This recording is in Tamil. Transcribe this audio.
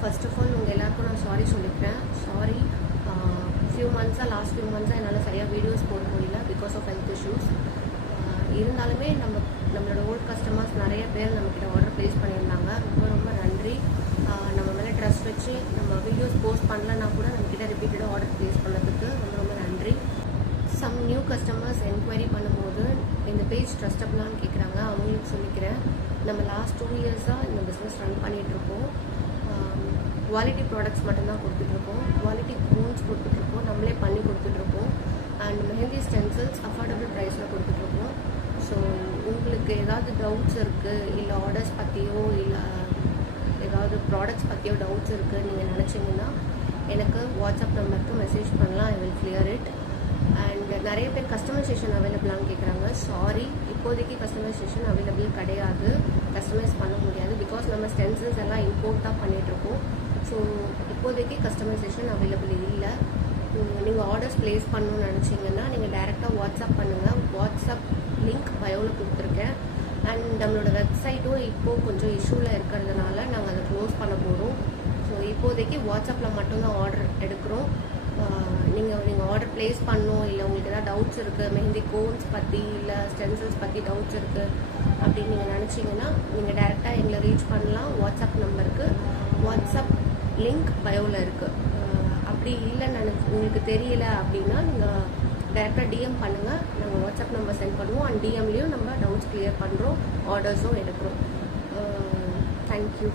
ஃபர்ஸ்ட் ஆஃப் ஆல் உங்கள் எல்லாருக்கும் நான் சாரி சொல்லிக்கிறேன். சாரி, லாஸ்ட் ஃபியூ மந்த்ஸாக என்னால் சரியாக வீடியோஸ் போட முடியல பிகாஸ் ஆஃப் ஹெல்த் இஷ்யூஸ். இருந்தாலுமே நம்மளோட ஓல்ட் கஸ்டமர்ஸ் நிறைய பேர் நம்மக்கிட்ட ஆர்டர் ப்ளேஸ் பண்ணியிருந்தாங்க. ரொம்ப ரொம்ப நன்றி. நம்ம மேலே ட்ரஸ்ட் வச்சு நம்ம வீடியோஸ் போஸ்ட் பண்ணலன்னா கூட நம்மக்கிட்ட ரிப்பீட்டடாக ஆர்டர் ப்ளேஸ் பண்ணதுக்கு ரொம்ப ரொம்ப நன்றி. சம் நியூ கஸ்டமர்ஸ் என்கொயரி பண்ணும்போது இந்த பேஜ் ட்ரஸ்டபிளான்னு கேட்குறாங்க. அவங்களுக்கு சொல்லிக்கிறேன், நம்ம லாஸ்ட் 2 இயர்ஸாக இந்த பிஸ்னஸ் ரன் பண்ணிகிட்ருக்கோம். குவாலிட்டி ப்ராடக்ட்ஸ் மட்டும்தான் கொடுத்துட்ருக்கோம். குவாலிட்டி கோன்ஸ் கொடுத்துட்ருக்கோம், நம்மளே பண்ணி கொடுத்துட்ருக்கோம். அண்ட் மெஹந்தி ஸ்டென்சில்ஸ் அஃபோர்டபுள் ப்ரைஸில் கொடுத்துட்ருக்கோம். ஸோ உங்களுக்கு ஏதாவது டவுட்ஸ் இருக்குது, இல்லை ஆர்டர்ஸ் பற்றியோ இல்லை ஏதாவது ப்ராடக்ட்ஸ் பற்றியோ டவுட்ஸ் இருக்குது நீங்கள் நினச்சிங்கன்னா எனக்கு வாட்ஸ்அப் நம்பருக்கு மெசேஜ் பண்ணலாம். I will clear it. And நிறைய பேர் கஸ்டமைசேஷன் அவைலபிளான்னு கேட்குறாங்க. சாரி, இப்போதைக்கு கஸ்டமைசேஷன் அவைலபிள் கிடையாது. கஸ்டமைஸ் பண்ண முடியாது பிகாஸ் நம்ம ஸ்டென்சில்ஸ் எல்லாம் இம்போர்ட் தான் பண்ணிகிட்ருக்கோம். ஸோ இப்போதைக்கு கஸ்டமைசேஷன் அவைலபிள் இல்லை. நீங்கள் ஆர்டர்ஸ் ப்ளேஸ் பண்ணணும்னு நினச்சிங்கன்னா நீங்கள் டைரெக்டாக வாட்ஸ்அப் பண்ணுங்கள். வாட்ஸ்அப் லிங்க் பயோவில் கொடுத்துருக்கேன். அண்ட் நம்மளோட வெப்சைட்டும் இப்போது கொஞ்சம் இஷ்யூவில் இருக்கிறதுனால நாங்கள் அதை க்ளோஸ் பண்ண போகிறோம். ஸோ இப்போதைக்கு வாட்ஸ்அப்பில் மட்டும்தான் ஆர்டர் எடுக்கிறோம். நீங்கள் ஆர்டர் ப்ளேஸ் பண்ணணும், இல்லை உங்களுக்கு எதாவது டவுட்ஸ் இருக்குது, மெஹந்தி கோன்ஸ் பற்றி இல்லை ஸ்டென்சில்ஸ் பற்றி டவுட்ஸ் இருக்குது அப்படின்னு நீங்கள் நினச்சிங்கன்னா நீங்கள் டைரெக்டாக எங்களை ரீச் பண்ணலாம். வாட்ஸ்அப் நம்பருக்கு வாட்ஸ்அப் லிங்க் பயோவில் இருக்குது. அப்படி இல்லைன்னு உங்களுக்கு தெரியல அப்படின்னா நீங்கள் டைரெக்டாக டிஎம் பண்ணுங்கள். நாங்கள் வாட்ஸ்அப் நம்பர் சென்ட் பண்ணுவோம். அண்ட் டிஎம்லேயும் நம்ம டவுட்ஸ் கிளியர் பண்ணுறோம், ஆர்டர்ஸும் எடுக்கிறோம். தேங்க்யூ.